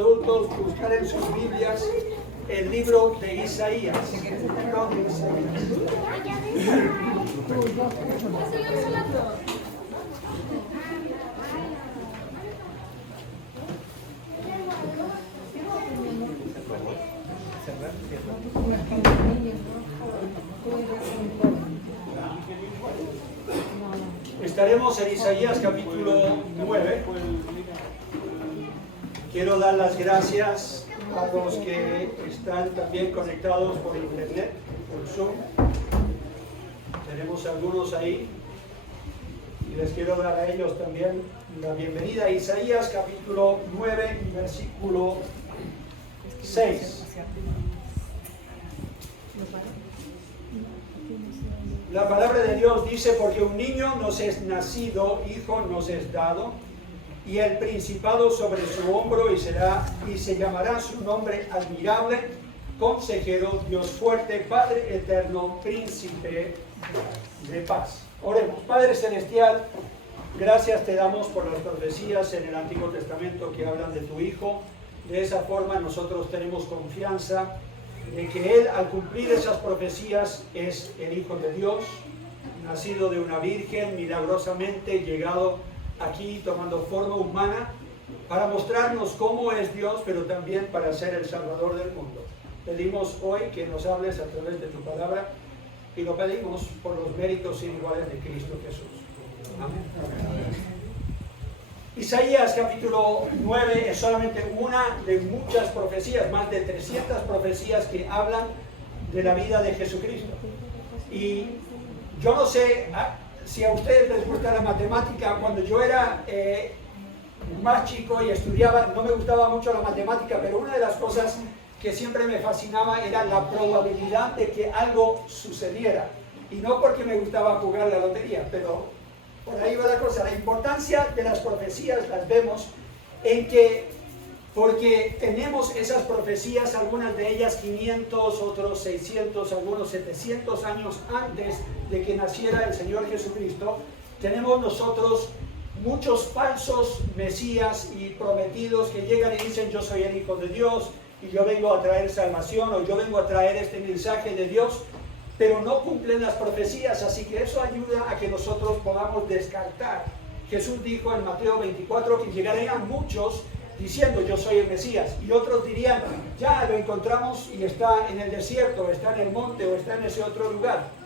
adultos buscar en sus Biblias el libro de Isaías. Estaremos en Isaías capítulo 9. Quiero dar las gracias a los que están también conectados por internet, por Zoom. Tenemos algunos ahí y les quiero dar a ellos también la bienvenida. Isaías capítulo 9, versículo 6. La palabra de Dios dice: porque un niño nos es nacido, hijo nos es dado, y el principado sobre su hombro, y se llamará su nombre admirable, consejero, Dios fuerte, Padre eterno, príncipe de paz. Oremos. Padre celestial, gracias te damos por las profecías en el Antiguo Testamento que hablan de tu Hijo. De esa forma nosotros tenemos confianza de que Él, al cumplir esas profecías, es el Hijo de Dios, nacido de una virgen, milagrosamente llegado aquí tomando forma humana para mostrarnos cómo es Dios, pero también para ser el Salvador del mundo. Pedimos hoy que nos hables a través de tu palabra y lo pedimos por los méritos iniguales de Cristo Jesús. Amén. Isaías capítulo 9 es solamente una de muchas profecías, más de 300 profecías que hablan de la vida de Jesucristo. Y yo no sé si a ustedes les gusta la matemática. Cuando yo era más chico y estudiaba, no me gustaba mucho la matemática, pero una de las cosas que siempre me fascinaba era la probabilidad de que algo sucediera. Y no porque me gustaba jugar la lotería, pero por ahí va la cosa. La importancia de las profecías las vemos en que, porque tenemos esas profecías, algunas de ellas 500, otros 600, algunos 700 años antes de que naciera el Señor Jesucristo, tenemos nosotros muchos falsos mesías y prometidos que llegan y dicen: yo soy el Hijo de Dios y yo vengo a traer salvación, o yo vengo a traer este mensaje de Dios, pero no cumplen las profecías. Así que eso ayuda a que nosotros podamos descartar. Jesús dijo en Mateo 24 que llegarían muchos diciendo: yo soy el Mesías, y otros dirían: ya lo encontramos y está en el desierto, está en el monte o está en ese otro lugar.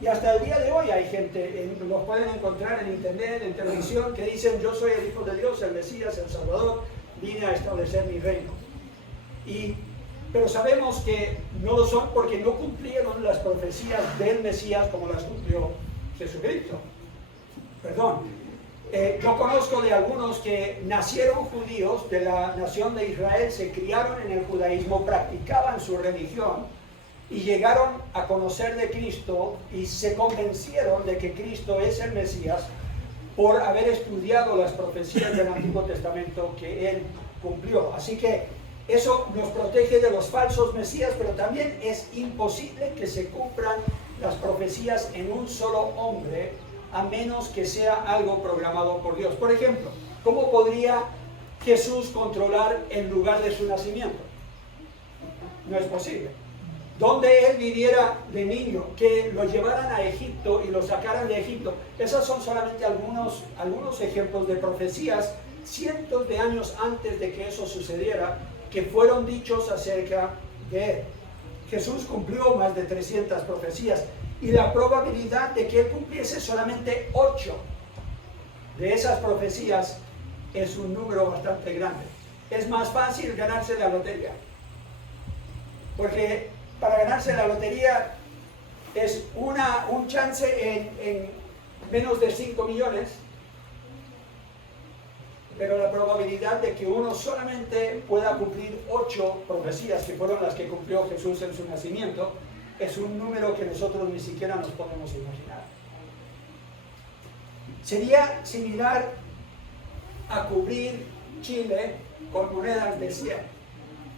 Y hasta el día de hoy hay gente, los pueden encontrar en internet, en televisión, que dicen: yo soy el Hijo de Dios, el Mesías, el Salvador, vine a establecer mi reino. Pero sabemos que no lo son, porque no cumplieron las profecías del Mesías como las cumplió Jesucristo. Perdón. Yo conozco de algunos que nacieron judíos de la nación de Israel, se criaron en el judaísmo, practicaban su religión y llegaron a conocer de Cristo y se convencieron de que Cristo es el Mesías por haber estudiado las profecías del Antiguo Testamento que Él cumplió. Así que eso nos protege de los falsos mesías, pero también es imposible que se cumplan las profecías en un solo hombre, a menos que sea algo programado por Dios. Por ejemplo, ¿cómo podría Jesús controlar el lugar de su nacimiento? No es posible. Donde Él viviera de niño, que lo llevaran a Egipto y lo sacaran de Egipto. Esos son solamente algunos ejemplos de profecías cientos de años antes de que eso sucediera, que fueron dichos acerca de Él. Jesús cumplió más de 300 profecías, y la probabilidad de que Él cumpliese solamente 8 de esas profecías es un número bastante grande. Es más fácil ganarse la lotería, porque para ganarse la lotería es un chance en menos de 5 millones, pero la probabilidad de que uno solamente pueda cumplir 8 profecías, que fueron las que cumplió Jesús en su nacimiento, es un número que nosotros ni siquiera nos podemos imaginar. Sería similar a cubrir Chile con monedas de 100.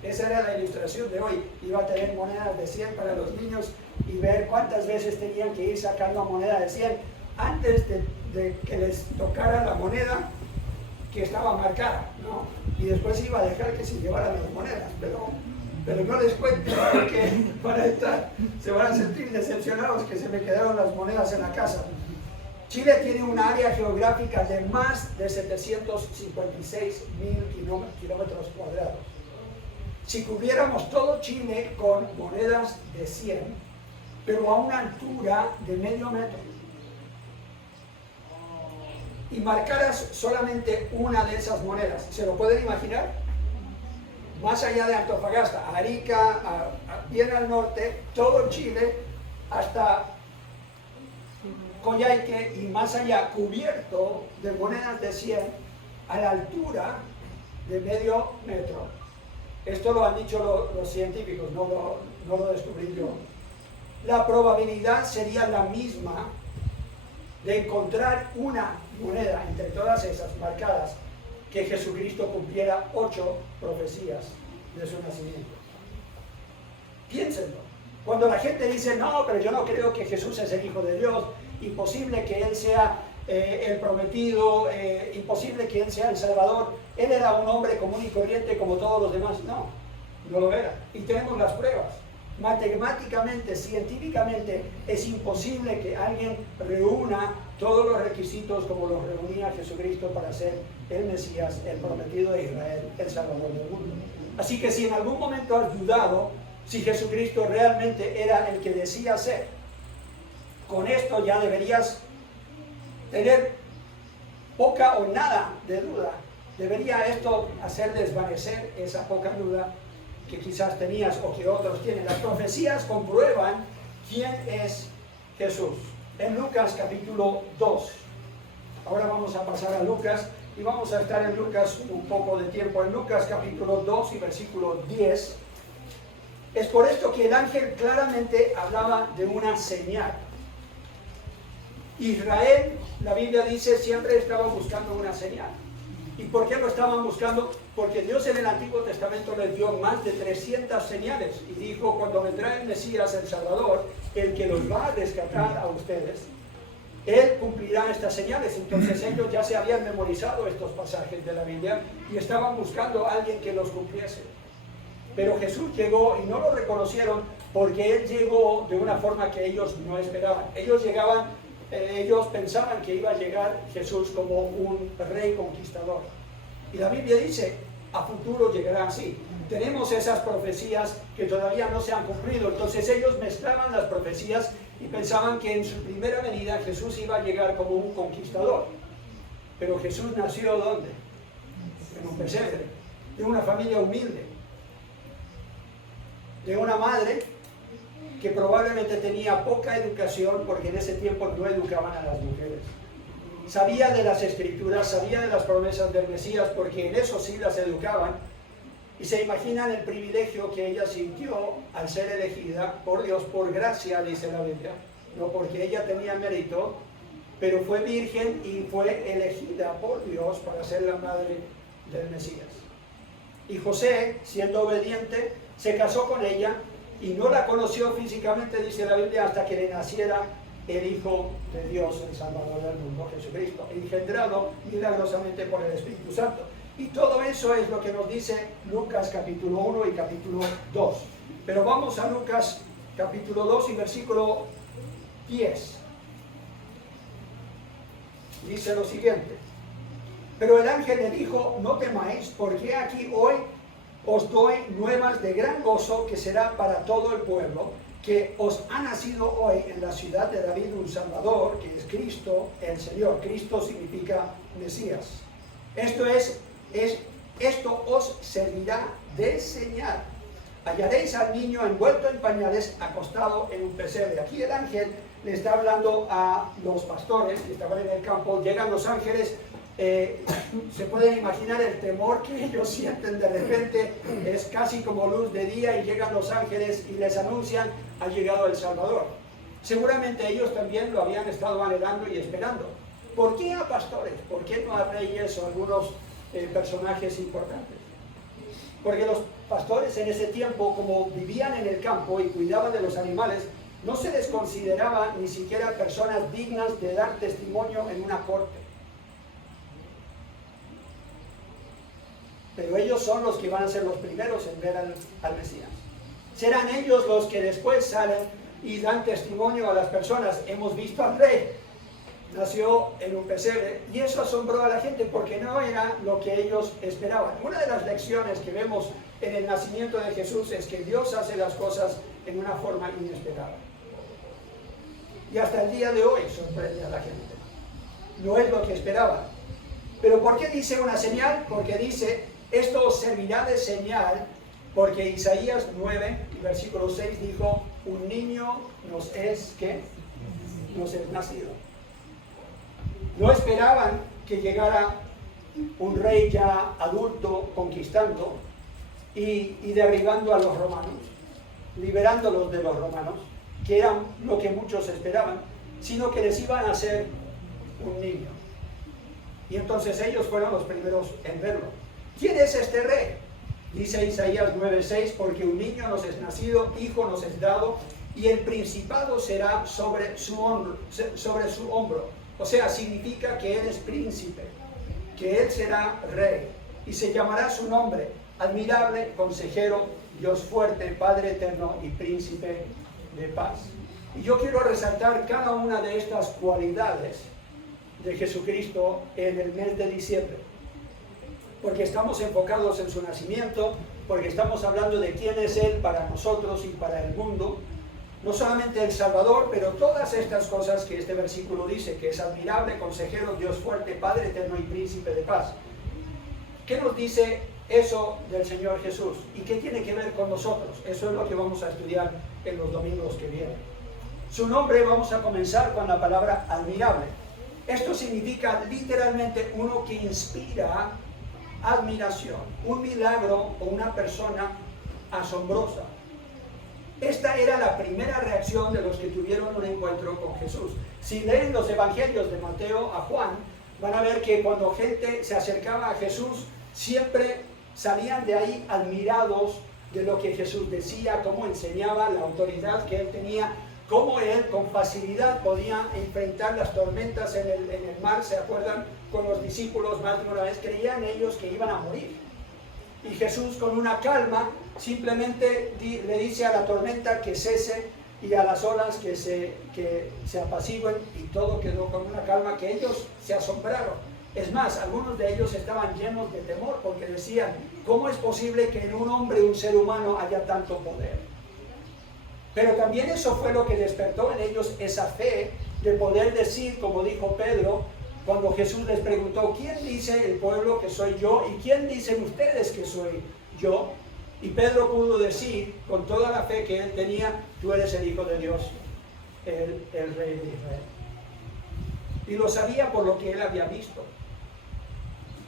Esa era la ilustración de hoy. Iba a tener monedas de 100 para los niños y ver cuántas veces tenían que ir sacando moneda de 100 antes de que les tocara la moneda que estaba marcada, ¿no? Y después iba a dejar que se llevaran las monedas, pero no les cuento porque se van a sentir decepcionados que se me quedaron las monedas en la casa. Chile tiene un área geográfica de más de 756.000 kilómetros cuadrados. Si cubriéramos todo Chile con monedas de 100, pero a una altura de medio metro, y marcaras solamente una de esas monedas, ¿se lo pueden imaginar? Más allá de Antofagasta, Arica, bien al norte, todo Chile, hasta Coyhaique y más allá, cubierto de monedas de 100 a la altura de medio metro. Esto lo han dicho los científicos, no lo descubrí yo. La probabilidad sería la misma de encontrar una moneda entre todas esas marcadas que Jesucristo cumpliera 8 profecías de su nacimiento. Piénsenlo. Cuando la gente dice, no, pero yo no creo que Jesús es el Hijo de Dios, imposible que Él sea el prometido, imposible que Él sea el Salvador, Él era un hombre común y corriente como todos los demás. No lo era. Y tenemos las pruebas. Matemáticamente, científicamente, es imposible que alguien reúna todos los requisitos como los reunía Jesucristo para ser el Mesías, el prometido de Israel, el Salvador del mundo. Así que si en algún momento has dudado si Jesucristo realmente era el que decía ser, con esto ya deberías tener poca o nada de duda. Debería esto hacer desvanecer esa poca duda que quizás tenías o que otros tienen. Las profecías comprueban quién es Jesús. En Lucas capítulo 2. Ahora vamos a pasar a Lucas y vamos a estar en Lucas un poco de tiempo. En Lucas capítulo 2 y versículo 10. Es por esto que el ángel claramente hablaba de una señal. Israel, la Biblia dice, siempre estaba buscando una señal. ¿Y por qué lo estaban buscando? Porque Dios en el Antiguo Testamento les dio más de 300 señales y dijo, cuando vendrá el Mesías, el Salvador, el que los va a rescatar a ustedes, Él cumplirá estas señales. Entonces ellos ya se habían memorizado estos pasajes de la Biblia y estaban buscando a alguien que los cumpliese. Pero Jesús llegó y no lo reconocieron porque Él llegó de una forma que ellos no esperaban. Ellos pensaban que iba a llegar Jesús como un rey conquistador. Y la Biblia dice, a futuro llegará así. Tenemos esas profecías que todavía no se han cumplido. Entonces ellos mezclaban las profecías y pensaban que en su primera venida Jesús iba a llegar como un conquistador. Pero Jesús nació ¿dónde? En un pesebre, de una familia humilde, de una madre que probablemente tenía poca educación porque en ese tiempo no educaban a las mujeres. Sabía de las escrituras, sabía de las promesas del Mesías porque en eso sí las educaban. Y se imaginan el privilegio que ella sintió al ser elegida por Dios, por gracia, dice la Biblia. No porque ella tenía mérito, pero fue virgen y fue elegida por Dios para ser la madre del Mesías. Y José, siendo obediente, se casó con ella y no la conoció físicamente, dice la Biblia, hasta que le naciera el Hijo de Dios, el Salvador del mundo, Jesucristo, engendrado milagrosamente por el Espíritu Santo. Y todo eso es lo que nos dice Lucas capítulo 1 y capítulo 2. Pero vamos a Lucas capítulo 2 y versículo 10. Dice lo siguiente: pero el ángel le dijo, no temáis, porque aquí hoy os doy nuevas de gran gozo que será para todo el pueblo, que os ha nacido hoy en la ciudad de David un Salvador, que es Cristo el Señor. Cristo significa Mesías. Esto os servirá de señal. Hallaréis al niño envuelto en pañales, acostado en un pesebre. Aquí el ángel le está hablando a los pastores que estaban en el campo. Llegan los ángeles. Se pueden imaginar el temor que ellos sienten de repente, es casi como luz de día y llegan los ángeles y les anuncian, ha llegado el Salvador. Seguramente ellos también lo habían estado anhelando y esperando. ¿Por qué a pastores? ¿Por qué no a reyes o algunos personajes importantes? Porque los pastores en ese tiempo, como vivían en el campo y cuidaban de los animales, no se les consideraba ni siquiera personas dignas de dar testimonio en una corte. pero ellos son los que van a ser los primeros en ver al Mesías. Serán ellos los que después salen y dan testimonio a las personas. Hemos visto al rey, nació en un pesebre, y eso asombró a la gente porque no era lo que ellos esperaban. Una de las lecciones que vemos en el nacimiento de Jesús es que Dios hace las cosas en una forma inesperada. Y hasta el día de hoy sorprende a la gente. No es lo que esperaban. Pero ¿por qué dice una señal? Porque dice, esto os servirá de señal, porque Isaías 9, versículo 6 dijo, un niño nos es, ¿qué? Nos es nacido. No esperaban que llegara un rey ya adulto conquistando y derribando a los romanos, liberándolos de los romanos, que eran lo que muchos esperaban, sino que les iban a hacer un niño. Y entonces ellos fueron los primeros en verlo. ¿Quién es este rey? Dice Isaías 9:6, porque un niño nos es nacido, hijo nos es dado, y el principado será sobre su hombro. O sea, significa que él es príncipe, que él será rey, y se llamará su nombre, admirable, consejero, Dios fuerte, Padre eterno y príncipe de paz. Y yo quiero resaltar cada una de estas cualidades de Jesucristo en el mes de diciembre, porque estamos enfocados en su nacimiento, porque estamos hablando de quién es Él para nosotros y para el mundo. No solamente el Salvador, pero todas estas cosas que este versículo dice, que es admirable, consejero, Dios fuerte, Padre eterno y príncipe de paz. ¿Qué nos dice eso del Señor Jesús? ¿Y qué tiene que ver con nosotros? Eso es lo que vamos a estudiar en los domingos que vienen. Su nombre, vamos a comenzar con la palabra admirable. Esto significa literalmente uno que inspira admiración, un milagro o una persona asombrosa. Esta era la primera reacción de los que tuvieron un encuentro con Jesús. Si leen los evangelios de Mateo a Juan, van a ver que cuando gente se acercaba a Jesús, siempre salían de ahí admirados de lo que Jesús decía, cómo enseñaba, la autoridad que él tenía, cómo él con facilidad podía enfrentar las tormentas en el mar. ¿Se acuerdan? Con los discípulos más de una vez creían ellos que iban a morir. Y Jesús con una calma simplemente le dice a la tormenta que cese y a las olas que se apacigüen, y todo quedó con una calma que ellos se asombraron. Es más, algunos de ellos estaban llenos de temor porque decían, ¿cómo es posible que en un hombre, un ser humano, haya tanto poder? Pero también eso fue lo que despertó en ellos esa fe de poder decir, como dijo Pedro, cuando Jesús les preguntó, ¿quién dice el pueblo que soy yo? ¿Y quién dicen ustedes que soy yo? Y Pedro pudo decir, con toda la fe que él tenía, tú eres el Hijo de Dios, el Rey de Israel. Y lo sabía por lo que él había visto.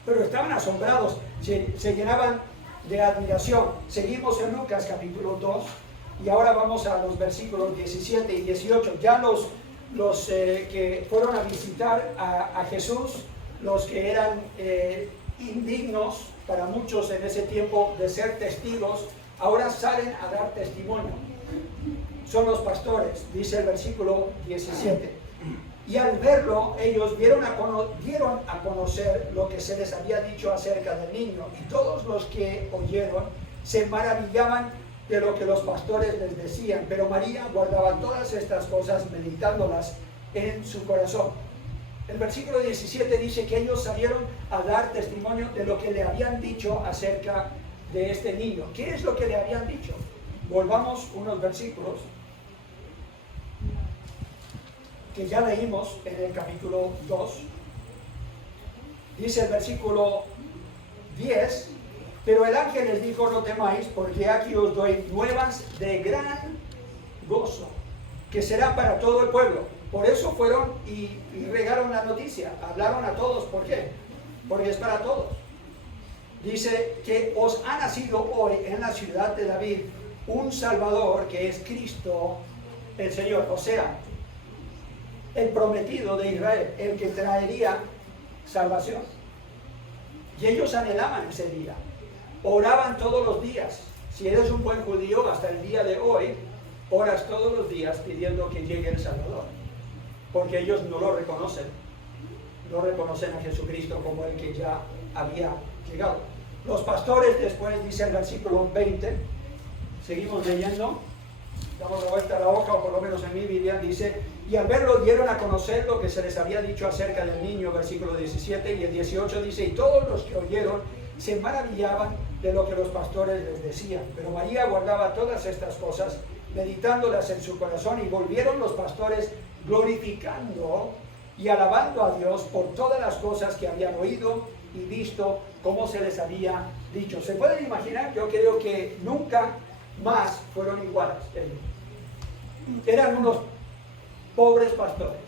Pero estaban asombrados, se llenaban de admiración. Seguimos en Lucas capítulo 2, y ahora vamos a los versículos 17 y 18. Ya los que fueron a visitar a Jesús, los que eran indignos para muchos en ese tiempo de ser testigos, ahora salen a dar testimonio. Son los pastores, dice el versículo 17. Y al verlo, ellos dieron a conocer lo que se les había dicho acerca del niño, y todos los que oyeron se maravillaban de lo que los pastores les decían, pero María guardaba todas estas cosas, meditándolas en su corazón. El versículo 17 dice que ellos salieron a dar testimonio de lo que le habían dicho acerca de este niño. ¿Qué es lo que le habían dicho? Volvamos unos versículos que ya leímos en el capítulo 2. Dice el versículo 10, pero el ángel les dijo, no temáis, porque aquí os doy nuevas de gran gozo, que será para todo el pueblo. Por eso fueron y regaron la noticia, hablaron a todos. ¿Por qué? Porque es para todos. Dice que os ha nacido hoy en la ciudad de David un Salvador, que es Cristo el Señor, o sea, el prometido de Israel, el que traería salvación. Y ellos anhelaban ese día, oraban todos los días. Si eres un buen judío, hasta el día de hoy, oras todos los días pidiendo que llegue el Salvador, porque ellos no lo reconocen, no reconocen a Jesucristo como el que ya había llegado. Los pastores después, dice el versículo 20, seguimos leyendo, damos la vuelta a la hoja, o por lo menos en mi Biblia, dice, y al verlo dieron a conocer lo que se les había dicho acerca del niño, versículo 17, y el 18 dice, y todos los que oyeron se maravillaban de lo que los pastores les decían. Pero María guardaba todas estas cosas, meditándolas en su corazón, y volvieron los pastores glorificando y alabando a Dios por todas las cosas que habían oído y visto, como se les había dicho. ¿Se pueden imaginar? Yo creo que nunca más fueron iguales ellos. Eran unos pobres pastores,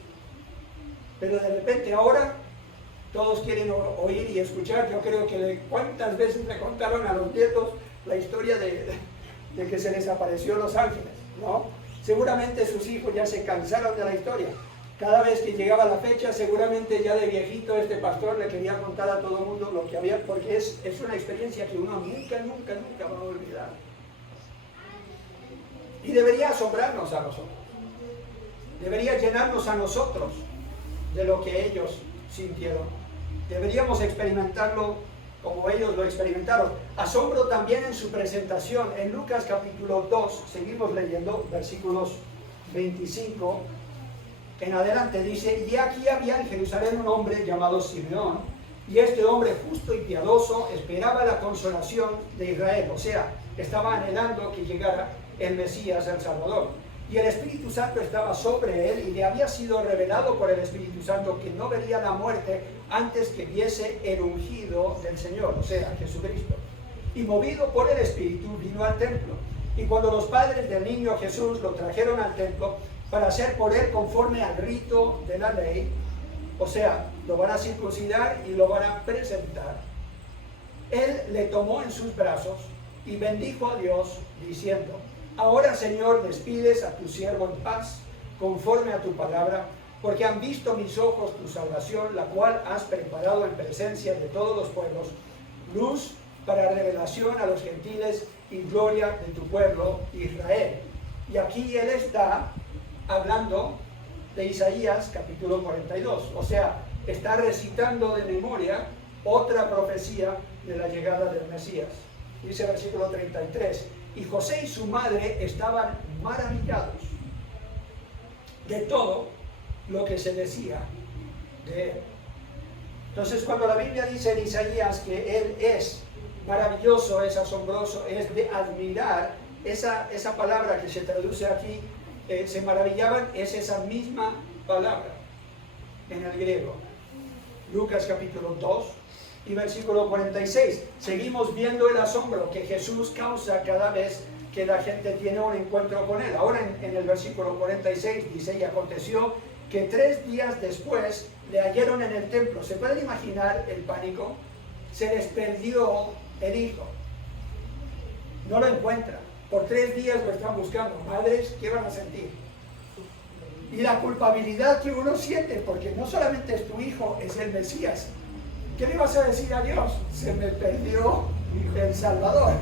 pero de repente ahora todos quieren oír y escuchar. Yo creo que cuántas veces le contaron a los nietos la historia de que se les apareció los ángeles, ¿no? Seguramente sus hijos ya se cansaron de la historia. Cada vez que llegaba la fecha, seguramente ya de viejito este pastor le quería contar a todo el mundo lo que había, porque es una experiencia que uno nunca va a olvidar. Y debería asombrarnos a nosotros. Debería llenarnos a nosotros de lo que ellos sintieron. Deberíamos experimentarlo como ellos lo experimentaron. Asombro también en su presentación. En Lucas capítulo 2, seguimos leyendo, versículos 25 en adelante, dice, y aquí había en Jerusalén un hombre llamado Simeón, y este hombre justo y piadoso esperaba la consolación de Israel, o sea, estaba anhelando que llegara el Mesías, el Salvador. Y el Espíritu Santo estaba sobre él, y le había sido revelado por el Espíritu Santo que no vería la muerte antes que viese el ungido del Señor, o sea, Jesucristo. Y movido por el Espíritu vino al templo. Y cuando los padres del niño Jesús lo trajeron al templo para hacer por él conforme al rito de la ley, o sea, lo van a circuncidar y lo van a presentar, él le tomó en sus brazos y bendijo a Dios diciendo, ahora Señor, despides a tu siervo en paz, conforme a tu palabra, porque han visto mis ojos tu salvación, la cual has preparado en presencia de todos los pueblos, luz para revelación a los gentiles y gloria de tu pueblo Israel. Y aquí él está hablando de Isaías capítulo 42, o sea, está recitando de memoria otra profecía de la llegada del Mesías. Dice versículo 33, y José y su madre estaban maravillados de todo lo que se decía de él. Entonces, cuando la Biblia dice en Isaías que él es maravilloso, es asombroso, es de admirar, esa palabra que se traduce aquí, se maravillaban, es esa misma palabra en el griego. Lucas capítulo 2 y versículo 46. Seguimos viendo el asombro que Jesús causa cada vez que la gente tiene un encuentro con él. Ahora en el versículo 46 dice, y aconteció que 3 días después le hallaron en el templo. ¿Se pueden imaginar el pánico? Se les perdió el hijo. No lo encuentran. Por 3 días lo están buscando. Madres, ¿qué van a sentir? Y la culpabilidad que uno siente, porque no solamente es tu hijo, es el Mesías. ¿Qué le vas a decir a Dios? Se me perdió el Salvador.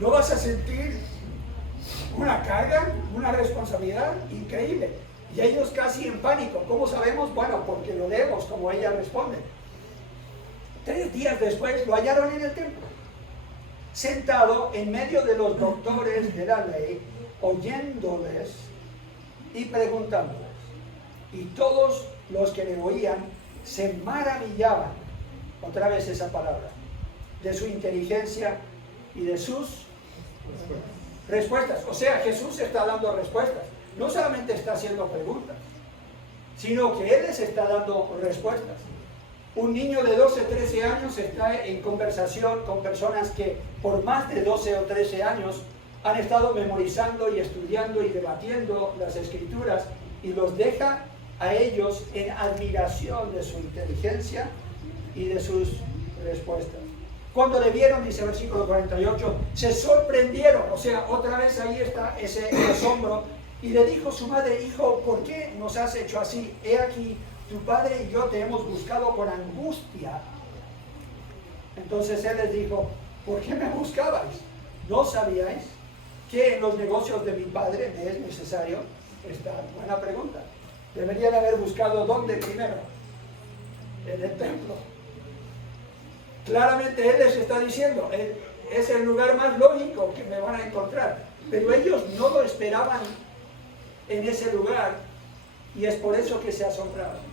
¿No vas a sentir una carga, una responsabilidad increíble? Y ellos casi en pánico. ¿Cómo sabemos? Bueno, porque lo leemos como ella responde. 3 días después lo hallaron en el templo, sentado en medio de los doctores de la ley, oyéndoles y preguntándoles. Y todos los que le oían se maravillaban, otra vez esa palabra, de su inteligencia y de sus respuestas. O sea, Jesús está dando respuestas. No solamente está haciendo preguntas, sino que Él les está dando respuestas. Un niño de 12 o 13 años está en conversación con personas que por más de 12 o 13 años han estado memorizando y estudiando y debatiendo las Escrituras, y los deja a ellos en admiración de su inteligencia y de sus respuestas. Cuando le vieron, dice versículo 48, se sorprendieron, o sea, otra vez ahí está ese asombro, y le dijo su madre, hijo, ¿por qué nos has hecho así? He aquí, tu padre y yo te hemos buscado con angustia. Entonces él les dijo, ¿por qué me buscabais? ¿No sabíais que en los negocios de mi padre me es necesario estar? Buena pregunta. Deberían haber buscado ¿dónde primero? En el templo. Claramente Él les está diciendo, es el lugar más lógico que me van a encontrar. Pero ellos no lo esperaban en ese lugar y es por eso que se asombraron.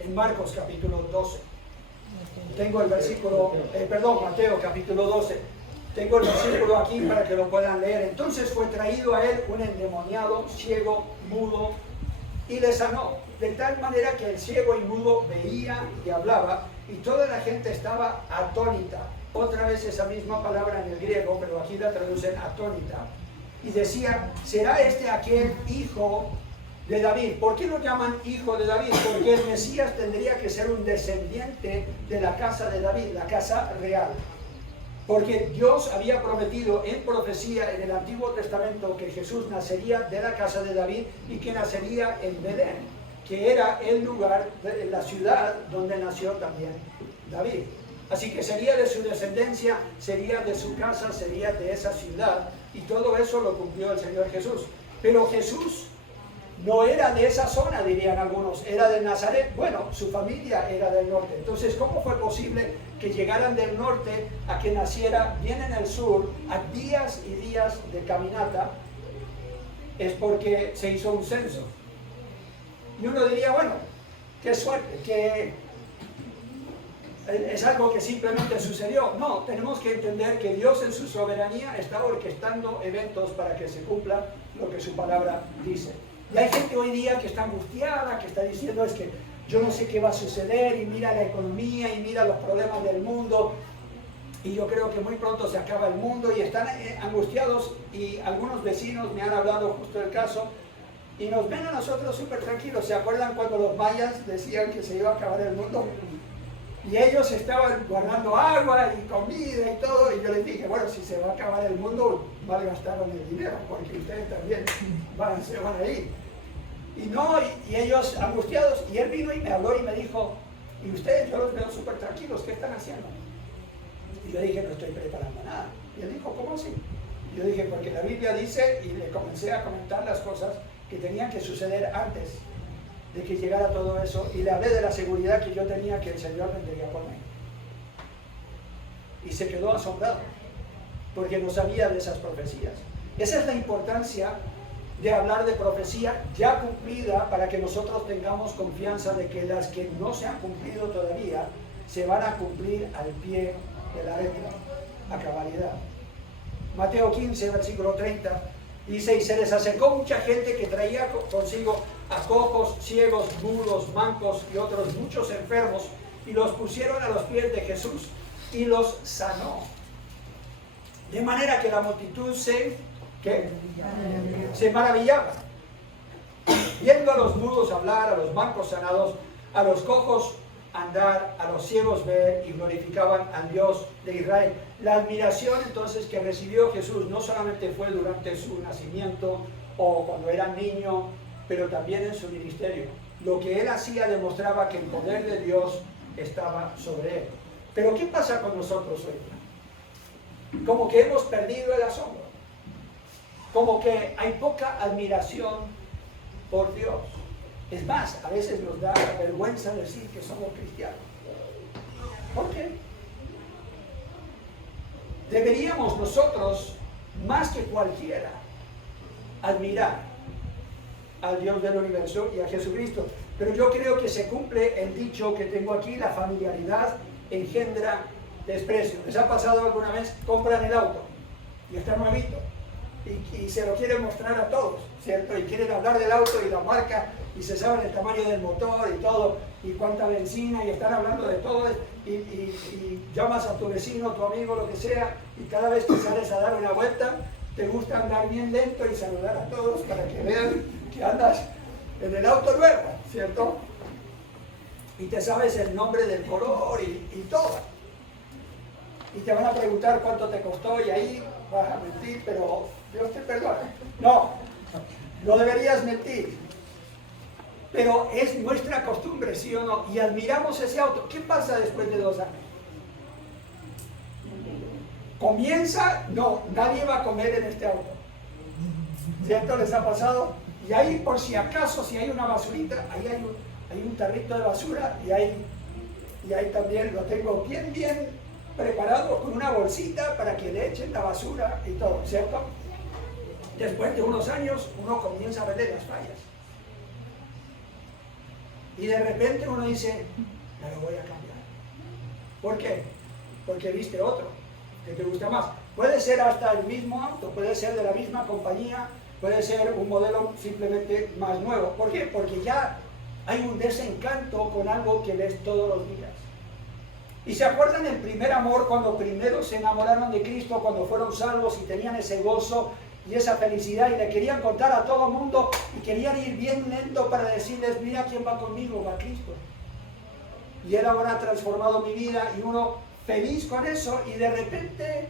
En Marcos capítulo 12, tengo el versículo, Mateo capítulo 12, tengo el versículo aquí para que lo puedan leer. Entonces fue traído a él un endemoniado, ciego, mudo, y le sanó, de tal manera que el ciego y mudo veía y hablaba, y toda la gente estaba atónita. Otra vez esa misma palabra en el griego, pero aquí la traducen atónita. Y decía, ¿será este aquel hijo de David? ¿Por qué lo llaman hijo de David? Porque el Mesías tendría que ser un descendiente de la casa de David, la casa real. Porque Dios había prometido en profecía en el Antiguo Testamento que Jesús nacería de la casa de David y que nacería en Belén, que era el lugar, la ciudad donde nació también David. Así que sería de su descendencia, sería de su casa, sería de esa ciudad, y todo eso lo cumplió el Señor Jesús. Pero Jesús no era de esa zona, dirían algunos, era de Nazaret. Bueno, su familia era del norte. Entonces, ¿cómo fue posible que llegaran del norte a que naciera bien en el sur, a días y días de caminata? Es porque se hizo un censo. Y uno diría, bueno, qué suerte, que es algo que simplemente sucedió. No, tenemos que entender que Dios en su soberanía está orquestando eventos para que se cumpla lo que su palabra dice. Y hay gente hoy día que está angustiada, que está diciendo, es que yo no sé qué va a suceder, y mira la economía, y mira los problemas del mundo, y yo creo que muy pronto se acaba el mundo, y están angustiados, y algunos vecinos me han hablado justo del caso, y nos ven a nosotros súper tranquilos. ¿Se acuerdan cuando los mayas decían que se iba a acabar el mundo? Y ellos estaban guardando agua y comida y todo, y yo les dije, bueno, si se va a acabar el mundo, malgastaron el dinero, porque ustedes también se van a ir. Y no, y ellos angustiados, y él vino y me habló y me dijo, y ustedes, yo los veo súper tranquilos, ¿qué están haciendo? Y yo dije, no estoy preparando nada. Y él dijo, ¿cómo así? Y yo dije, porque la Biblia dice, y le comencé a comentar las cosas que tenían que suceder antes de que llegara todo eso, y le hablé de la seguridad que yo tenía que el Señor vendría por mí. Y se quedó asombrado, porque no sabía de esas profecías. Esa es la importancia de hablar de profecía ya cumplida, para que nosotros tengamos confianza de que las que no se han cumplido todavía se van a cumplir al pie de la letra, a cabalidad. Mateo 15, versículo 30, dice, y se les acercó mucha gente que traía consigo a cojos, ciegos, mudos, mancos y otros muchos enfermos, y los pusieron a los pies de Jesús y los sanó. De manera que la multitud se maravillaba, viendo a los mudos hablar, a los mancos sanados, a los cojos andar, a los ciegos ver, y glorificaban al Dios de Israel. La admiración entonces que recibió Jesús no solamente fue durante su nacimiento o cuando era niño, pero también en su ministerio. Lo que él hacía demostraba que el poder de Dios estaba sobre él. Pero ¿qué pasa con nosotros hoy? Como que hemos perdido el asombro, como que hay poca admiración por Dios. Es más, a veces nos da vergüenza decir que somos cristianos. ¿Por qué? Deberíamos nosotros, más que cualquiera, admirar al Dios del universo y a Jesucristo. Pero yo creo que se cumple el dicho que tengo aquí, la familiaridad engendra desprecio. ¿Les ha pasado alguna vez? Compran el auto y está nuevito y se lo quieren mostrar a todos, ¿cierto? Y quieren hablar del auto y la marca, y se saben el tamaño del motor y todo, y cuánta benzina, y están hablando de todo, y llamas a tu vecino, tu amigo, lo que sea, y cada vez que sales a dar una vuelta, te gusta andar bien lento y saludar a todos para que vean que andas en el auto nuevo, ¿cierto? Y te sabes el nombre del color y todo. Y te van a preguntar cuánto te costó, y ahí vas a mentir, pero Dios te perdona. No, no deberías mentir. Pero es nuestra costumbre, ¿sí o no? Y admiramos ese auto. ¿Qué pasa después de 2 años? Comienza, no, nadie va a comer en este auto. ¿Cierto? ¿Les ha pasado? Y ahí, por si acaso, si hay una basurita, ahí hay un tarrito de basura, y Y ahí también lo tengo bien preparado con una bolsita para que le echen la basura y todo, ¿cierto? Después de unos años uno comienza a ver las fallas. Y de repente uno dice, me lo voy a cambiar. ¿Por qué? Porque viste otro que te gusta más. Puede ser hasta el mismo auto, puede ser de la misma compañía, puede ser un modelo simplemente más nuevo. ¿Por qué? Porque ya hay un desencanto con algo que ves todos los días. ¿Y se acuerdan el primer amor cuando primero se enamoraron de Cristo, cuando fueron salvos y tenían ese gozo y esa felicidad y le querían contar a todo el mundo y querían ir bien lento para decirles, mira quién va conmigo, va Cristo? Y Él ahora ha transformado mi vida y uno feliz con eso y de repente,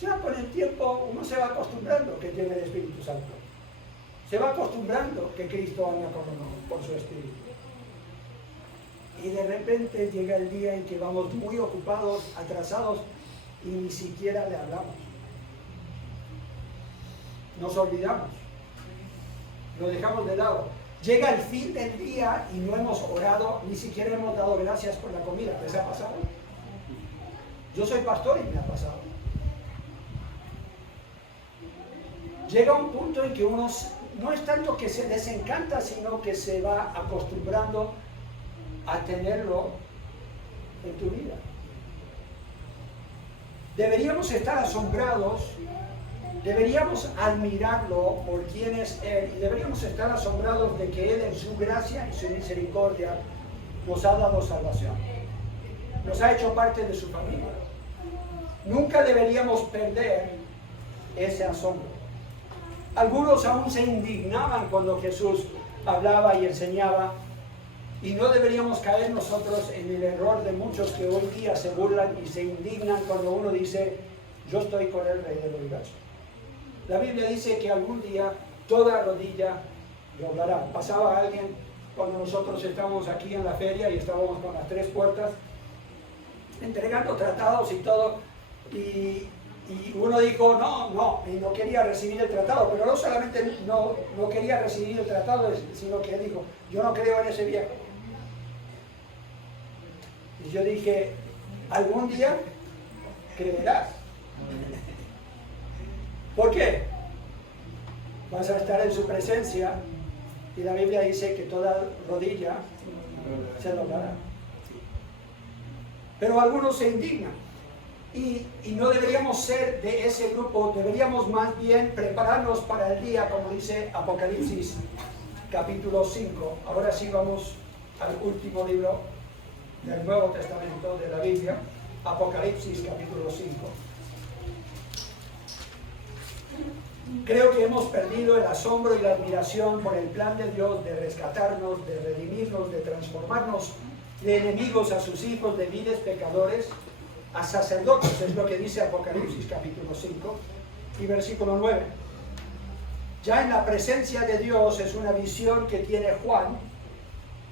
ya con el tiempo uno se va acostumbrando que tiene el Espíritu Santo. Se va acostumbrando que Cristo anda con uno, con su Espíritu. Y de repente llega el día en que vamos muy ocupados, atrasados y ni siquiera le hablamos. Nos olvidamos, lo dejamos de lado. Llega el fin del día y no hemos orado, ni siquiera hemos dado gracias por la comida. ¿Les ha pasado? Yo soy pastor y me ha pasado. Llega un punto en que uno no es tanto que se desencanta, sino que se va acostumbrando a tenerlo en tu vida. Deberíamos estar asombrados, deberíamos admirarlo por quién es Él y deberíamos estar asombrados de que Él en su gracia y su misericordia nos ha dado salvación. Nos ha hecho parte de su familia. Nunca deberíamos perder ese asombro. Algunos aún se indignaban cuando Jesús hablaba y enseñaba. Y no deberíamos caer nosotros en el error de muchos que hoy día se burlan y se indignan cuando uno dice, yo estoy con el Rey del Universo. La Biblia dice que algún día toda rodilla doblará. Pasaba alguien cuando nosotros estábamos aquí en la feria y estábamos con las 3 puertas, entregando tratados y todo, y uno dijo, y no quería recibir el tratado, pero no solamente no quería recibir el tratado, sino que él dijo, yo no creo en ese viejo. Y yo dije, algún día creerás. ¿Por qué? Vas a estar en su presencia y la Biblia dice que toda rodilla se doblará. Pero algunos se indignan y no deberíamos ser de ese grupo, deberíamos más bien prepararnos para el día, como dice Apocalipsis capítulo 5. Ahora sí vamos al último libro del Nuevo Testamento de la Biblia, Apocalipsis capítulo 5. Creo que hemos perdido el asombro y la admiración por el plan de Dios de rescatarnos, de redimirnos, de transformarnos de enemigos a sus hijos, de viles pecadores, a sacerdotes, es lo que dice Apocalipsis capítulo 5 y versículo 9. Ya en la presencia de Dios es una visión que tiene Juan,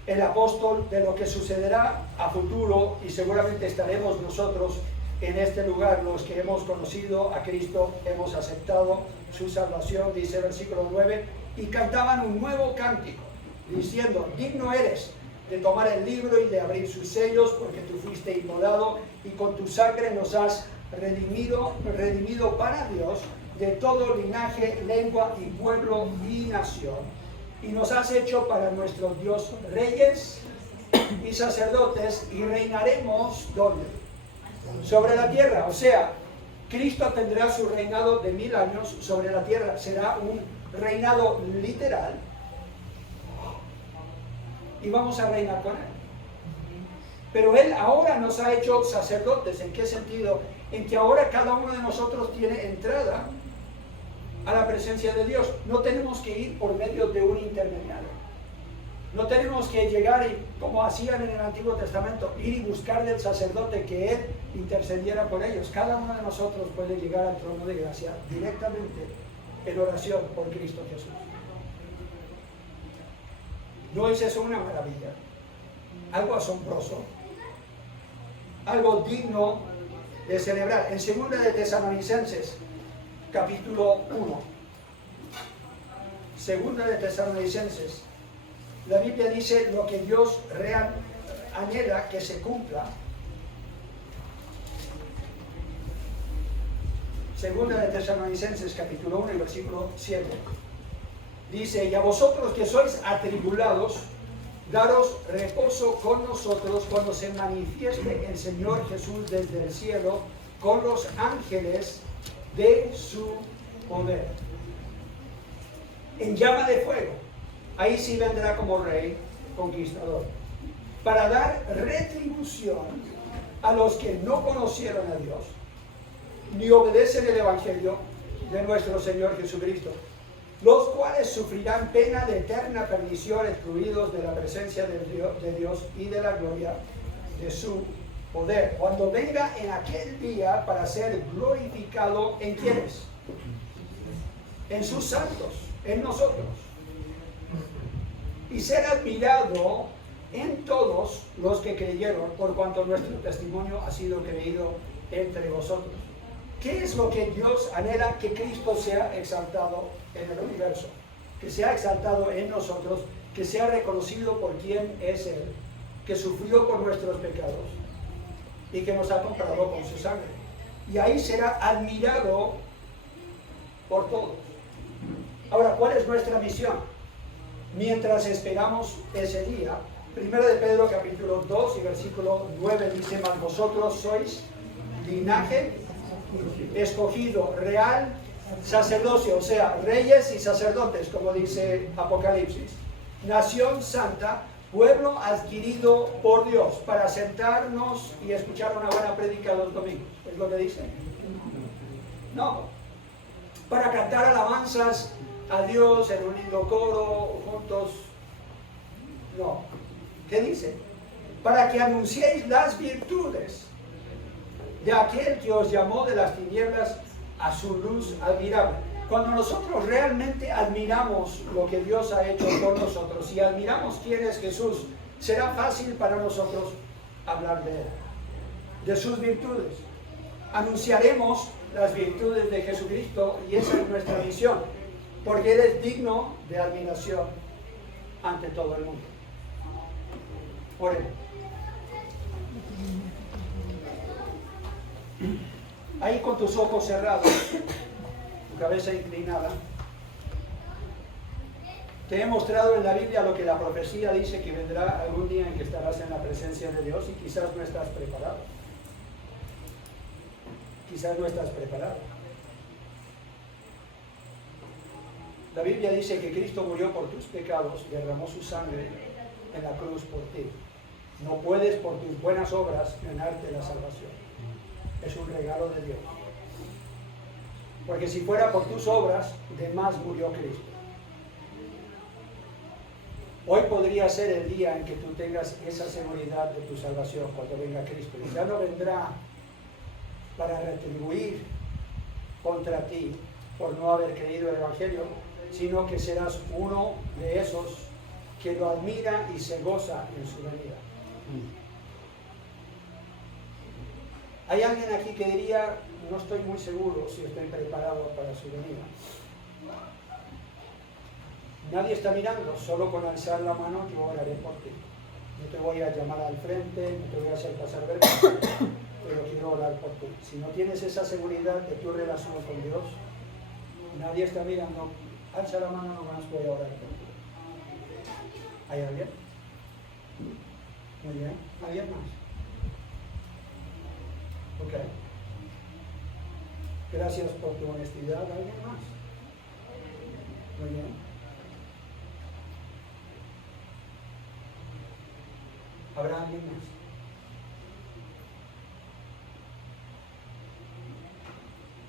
el apóstol, de lo que sucederá a futuro, y seguramente estaremos nosotros en este lugar, los que hemos conocido a Cristo, hemos aceptado su salvación, dice versículo 9, y cantaban un nuevo cántico, diciendo, digno eres de tomar el libro y de abrir sus sellos, porque tú fuiste inmolado y con tu sangre nos has redimido para Dios de todo linaje, lengua y pueblo y nación. Y nos has hecho para nuestro Dios reyes y sacerdotes y reinaremos ¿dónde? Sobre la tierra. O sea, Cristo tendrá su reinado de 1000 años sobre la tierra. Será un reinado literal. Y vamos a reinar con Él. Pero Él ahora nos ha hecho sacerdotes. ¿En qué sentido? En que ahora cada uno de nosotros tiene entrada a la presencia de Dios. No tenemos que ir por medio de un intermediario. No tenemos que llegar y, como hacían en el Antiguo Testamento, ir y buscar del sacerdote que Él intercediera por ellos. Cada uno de nosotros puede llegar al trono de gracia directamente en oración por Cristo Jesús. ¿No es eso una maravilla? Algo asombroso, algo digno de celebrar. En 2 de Tesalonicenses, capítulo 1, 2 de Tesalonicenses, la Biblia dice lo que Dios anhela que se cumpla. Segunda de Tesalonicenses capítulo 1 y versículo 7. Dice, y a vosotros que sois atribulados, daros reposo con nosotros cuando se manifieste el Señor Jesús desde el cielo con los ángeles de su poder, en llama de fuego. Ahí sí vendrá como rey conquistador, para dar retribución a los que no conocieron a Dios, ni obedecen el Evangelio de nuestro Señor Jesucristo, los cuales sufrirán pena de eterna perdición, excluidos de la presencia de Dios y de la gloria de su poder, cuando venga en aquel día para ser glorificado en quienes, en sus santos, en nosotros, y ser admirado en todos los que creyeron, por cuanto nuestro testimonio ha sido creído entre vosotros. ¿Qué es lo que Dios anhela? Que Cristo sea exaltado en el universo, que sea exaltado en nosotros, que sea reconocido por quien es Él, que sufrió por nuestros pecados y que nos ha comprado con su sangre. Y ahí será admirado por todos. Ahora, ¿cuál es nuestra misión? Mientras esperamos ese día, 1 de Pedro capítulo 2 y versículo 9 dice, mas vosotros sois linaje escogido, real sacerdocio, o sea, reyes y sacerdotes, como dice Apocalipsis, nación santa, pueblo adquirido por Dios, para sentarnos y escuchar una buena prédica los domingos. ¿Es lo que dice? No. Para cantar alabanzas a Dios en un lindo coro, juntos. No. ¿Qué dice? Para que anunciéis las virtudes de aquel que os llamó de las tinieblas a su luz admirable. Cuando nosotros realmente admiramos lo que Dios ha hecho por nosotros y admiramos quién es Jesús, será fácil para nosotros hablar de Él, de sus virtudes. Anunciaremos las virtudes de Jesucristo y esa es nuestra misión, porque Él es digno de admiración ante todo el mundo. Oremos. Ahí con tus ojos cerrados, tu cabeza inclinada, te he mostrado en la Biblia lo que la profecía dice que vendrá algún día en que estarás en la presencia de Dios y quizás no estás preparado. Quizás no estás preparado. La Biblia dice que Cristo murió por tus pecados, derramó su sangre en la cruz por ti. No puedes por tus buenas obras ganarte la salvación. Es un regalo de Dios. Porque si fuera por tus obras, de más murió Cristo. Hoy podría ser el día en que tú tengas esa seguridad de tu salvación cuando venga Cristo. Y ya no vendrá para retribuir contra ti por no haber creído el Evangelio, sino que serás uno de esos que lo admira y se goza en su venida. Hay alguien aquí que diría, no estoy muy seguro si estoy preparado para su venida. Nadie está mirando, solo con alzar la mano yo oraré por ti. No te voy a llamar al frente, no te voy a hacer pasar vergüenza, pero quiero orar por ti. Si no tienes esa seguridad de tu relación con Dios, nadie está mirando, alza la mano nomás, voy a orar por ti. ¿Hay alguien? Muy bien, ¿alguien más? Ok. Gracias por tu honestidad. ¿Alguien más? Muy bien. ¿Habrá alguien más?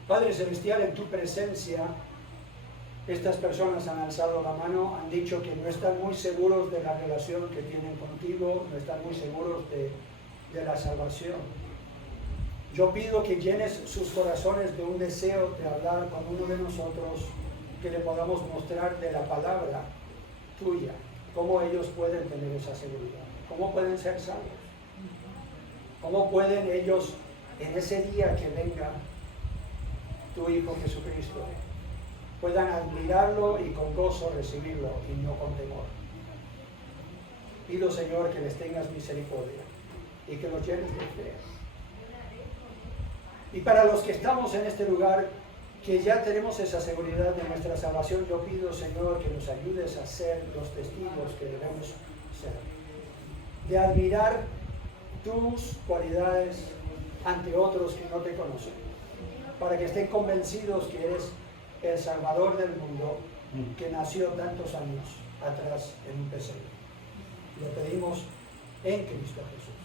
Padre Celestial, en tu presencia, estas personas han alzado la mano, han dicho que no están muy seguros de la relación que tienen contigo, no están muy seguros de la salvación. Yo pido que llenes sus corazones de un deseo de hablar con uno de nosotros, que le podamos mostrar de la palabra tuya, cómo ellos pueden tener esa seguridad, cómo pueden ser salvos, cómo pueden ellos en ese día que venga tu Hijo Jesucristo, puedan admirarlo y con gozo recibirlo y no con temor. Pido, Señor, que les tengas misericordia y que los llenes de fe. Y para los que estamos en este lugar, que ya tenemos esa seguridad de nuestra salvación, yo pido, Señor, que nos ayudes a ser los testigos que debemos ser. De admirar tus cualidades ante otros que no te conocen, para que estén convencidos que eres el Salvador del mundo, que nació tantos años atrás en un pesebre. Lo pedimos en Cristo Jesús.